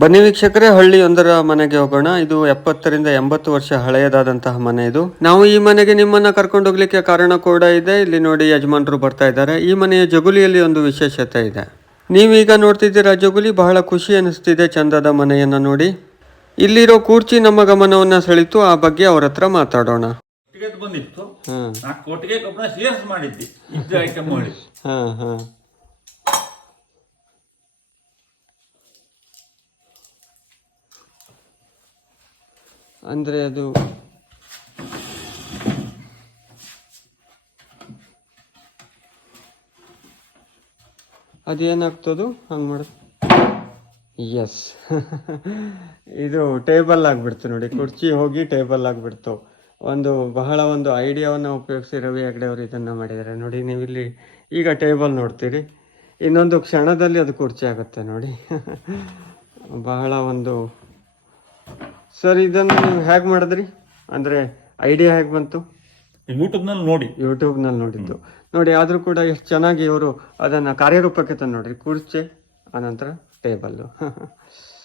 ಬನ್ನಿ ವೀಕ್ಷಕರೇ ಹಳ್ಳಿಯೊಂದರ ಮನೆಗೆ ಹೋಗೋಣ. ಇದು ಎಪ್ಪತ್ತರಿಂದ ಎಂಬತ್ತು ವರ್ಷ ಹಳೆಯದಾದಂತಹ ಮನೆ ಇದು. ನಾವು ಈ ಮನೆಗೆ ನಿಮ್ಮನ್ನ ಕರ್ಕೊಂಡು ಹೋಗ್ಲಿಕ್ಕೆ ಕಾರಣ ಕೂಡ ಇದೆ. ಇಲ್ಲಿ ನೋಡಿ ಯಜಮಾನರು ಬರ್ತಾ ಇದ್ದಾರೆ. ಈ ಮನೆಯ ಜಗುಲಿಯಲ್ಲಿ ಒಂದು ವಿಶೇಷತೆ ಇದೆ. ನೀವೀಗ ನೋಡ್ತಿದ್ದೀರಾ ಜಗುಲಿ? ಬಹಳ ಖುಷಿ ಅನಿಸ್ತಿದೆ ಚಂದದ ಮನೆಯನ್ನ ನೋಡಿ. ಇಲ್ಲಿರೋ ಕೂರ್ಚಿ ನಮ್ಮ ಗಮನವನ್ನ ಸೆಳಿತು ಆ ಬಗ್ಗೆ ಅವ್ರ ಹತ್ರ ಮಾತಾಡೋಣ. ಬಂದಿತ್ತು. ಸೇರ್ಸ್ ಮಾಡಿದ್ದೆ. ಐಟಮ್ ಮಾಡಿ ಅಂದ್ರೆ ಅದು ಅದೇನಾಗ್ತದು? ಹಂಗೆ ಮಾಡ ಎಸ್ ಇದು ಟೇಬಲ್ ಆಗಿಬಿಡ್ತು ನೋಡಿ. ಕುರ್ಚಿ ಹೋಗಿ ಟೇಬಲ್ ಆಗಿಬಿಡ್ತು. ಒಂದು ಬಹಳ ಒಂದು ಐಡಿಯಾವನ್ನು ಉಪಯೋಗಿಸಿ ರವಿ ಹೆಗ್ಡೆ ಅವರು ಇದನ್ನು ಮಾಡಿದ್ದಾರೆ. ನೋಡಿ ನೀವು ಇಲ್ಲಿ ಈಗ ಟೇಬಲ್ ನೋಡ್ತೀರಿ. ಇನ್ನೊಂದು ಕ್ಷಣದಲ್ಲಿ ಅದು ಕುರ್ಚಿ ಆಗುತ್ತೆ ನೋಡಿ. ಬಹಳ ಒಂದು ಸರ್ ಇದನ್ನು ನೀವು ಹೇಗೆ ಮಾಡಿದ್ರಿ? ಅಂದರೆ ಐಡಿಯಾ ಹೇಗೆ ಬಂತು? ಯೂಟ್ಯೂಬ್ನಲ್ಲಿ ನೋಡಿ. ಯೂಟ್ಯೂಬ್ನಲ್ಲಿ ನೋಡಿದ್ದು. ನೋಡಿ ಆದರೂ ಕೂಡ ಎಷ್ಟು ಚೆನ್ನಾಗಿ ಇವರು ಅದನ್ನು ಕಾರ್ಯರೂಪಕ್ಕೆ ತಂದು ನೋಡಿರಿ. ಕುರ್ಚಿ ಆನಂತರ ಟೇಬಲ್ಲು